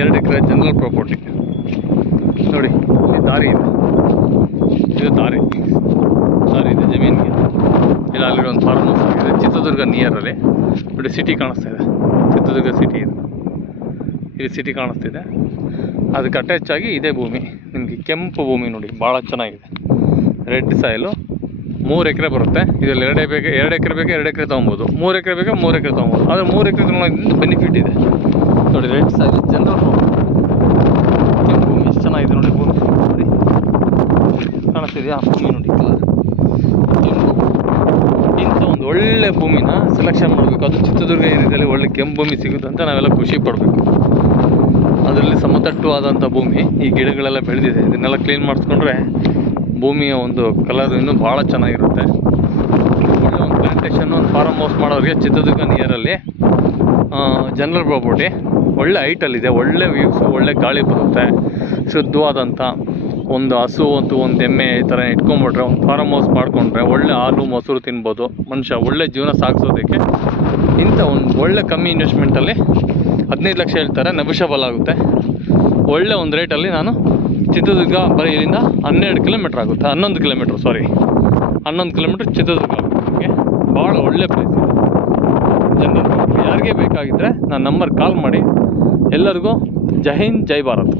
2 ಎಕರೆ general property ನೋಡಿ. ಇಲ್ಲಿ ದಾರಿ ಇದೆ, ಇದು ದಾರಿ ಇದೆ ಜಮೀನಿಗೆ. ಇಲ್ಲ ಅಲ್ಲಿ ಒಂದು ಫಾರ್ಮ್ ಹೌಸ್ ಆಗಿದೆ ಚಿತ್ರದುರ್ಗ ನಿಯರಲ್ಲಿ. ನೋಡಿ ಸಿಟಿ ಕಾಣಿಸ್ತಾ ಇದೆ, ಚಿತ್ರದುರ್ಗ ಸಿಟಿ ಇದೆ. ಇಲ್ಲಿ ಸಿಟಿ ಕಾಣಿಸ್ತಿದೆ. ಅದಕ್ಕೆ ಅಟ್ಯಾಚ್ ಆಗಿ ಇದೇ ಭೂಮಿ ನಿಮಗೆ ಕೆಂಪು ಭೂಮಿ ನೋಡಿ, ಭಾಳ ಚೆನ್ನಾಗಿದೆ. ರೆಡ್ ಸಾಯಿಲು 3 ಎಕರೆ ಬರುತ್ತೆ. ಇದರಲ್ಲಿ 2 ಎಕರೆ ಬೇಕಾ 2 ಎಕರೆ ತೊಗೊಬೋದು, 3 ಎಕರೆ ಬೇಕಾ 3 ಎಕರೆ ತೊಗೊಬೋದು. ಆದರೆ 3 ಎಕರೆ ತೊಗೊಳೋದ್ರಿಂದ ಬೆನಿಫಿಟ್ ಇದೆ ನೋಡಿ. ರೆಡ್ ಸಾಯಿಲು ಜನರಲ್ ಕೆಂಪು ಭೂಮಿ ಎಷ್ಟು ಚೆನ್ನಾಗಿದೆ ನೋಡಿ. ಭೂಮಿ ನೋಡಿ ಕಾಣಿಸ್ತಿದೆಯಾ, ಭೂಮಿ ನೋಡಿ ಕಲರ್ ಕೆಂಪು. ಇಂಥ ಒಂದು ಒಳ್ಳೆ ಭೂಮಿನ ಸೆಲೆಕ್ಷನ್ ಮಾಡಬೇಕು. ಅದು ಚಿತ್ರದುರ್ಗ ಏರಿಯಾದಲ್ಲಿ ಒಳ್ಳೆ ಕೆಂಪು ಭೂಮಿ ಸಿಗುತ್ತೆ ಅಂತ ನಾವೆಲ್ಲ ಖುಷಿ ಪಡಬೇಕು. ಅದರಲ್ಲಿ ಸಮತಟ್ಟವಾದಂಥ ಭೂಮಿ, ಈ ಗಿಡಗಳೆಲ್ಲ ಬೆಳೆದಿದೆ. ಇದನ್ನೆಲ್ಲ ಕ್ಲೀನ್ ಮಾಡಿಸ್ಕೊಂಡ್ರೆ ಭೂಮಿಯ ಒಂದು ಕಲರ್ ಇನ್ನೂ ಭಾಳ ಚೆನ್ನಾಗಿರುತ್ತೆ. ಒಳ್ಳೆ ಒಂದು ಪ್ಲ್ಯಾಂಟೇಷನ್, ಒಂದು ಫಾರ್ಮ್ ಹೌಸ್ ಮಾಡೋರಿಗೆ ಚಿತ್ರದುರ್ಗ ನಿಯರಲ್ಲಿ ಜನರಲ್ ಪ್ರಾಪರ್ಟಿ ಒಳ್ಳೆ ಹೈಟಲ್ಲಿದೆ. ಒಳ್ಳೆ ವ್ಯೂಸು, ಒಳ್ಳೆ ಗಾಳಿ ಬರುತ್ತೆ. ಶುದ್ಧವಾದಂಥ ಒಂದು ಹಸು ಅಂತೂ ಒಂದು ಎಮ್ಮೆ ಈ ಥರ ಇಟ್ಕೊಂಡ್ಬಿಟ್ರೆ, ಒಂದು ಫಾರ್ಮ್ ಹೌಸ್ ಮಾಡಿಕೊಂಡ್ರೆ ಒಳ್ಳೆ ಹಾಲು ಮೊಸರು ತಿನ್ಬೋದು. ಮನುಷ್ಯ ಒಳ್ಳೆ ಜೀವನ ಸಾಗಿಸೋದಕ್ಕೆ ಇಂಥ ಒಂದು ಒಳ್ಳೆ ಕಮ್ಮಿ ಇನ್ವೆಸ್ಟ್ಮೆಂಟಲ್ಲಿ 15 ಲಕ್ಷ ಹೇಳ್ತಾರೆ, ನೆಗೋಷಿಯಬಲ್ ಆಗುತ್ತೆ. ಒಳ್ಳೆ ಒಂದು ರೇಟಲ್ಲಿ ನಾನು ಚಿತ್ರದುರ್ಗ ಬರೀ ಇಲ್ಲಿಂದ 11 ಕಿಲೋಮೀಟ್ರ್ ಆಗುತ್ತೆ. 11 ಕಿಲೋಮೀಟ್ರ್ ಚಿತ್ರದುರ್ಗ ಆಗುತ್ತೆ. ನಿಮಗೆ ಭಾಳ ಒಳ್ಳೆ ಪ್ಲೇಸ್ ಇದೆ ಜನರಲ್ ಪ್ರಾಪರ್ಟಿ. ಯಾರಿಗೆ ಬೇಕಾಗಿದ್ದರೆ ನಾನು ನಂಬರ್ ಕಾಲ್ ಮಾಡಿ. ಎಲ್ಲರಿಗೂ ಜೈ ಹಿಂದ್ ಜೈ ಭಾರತ್.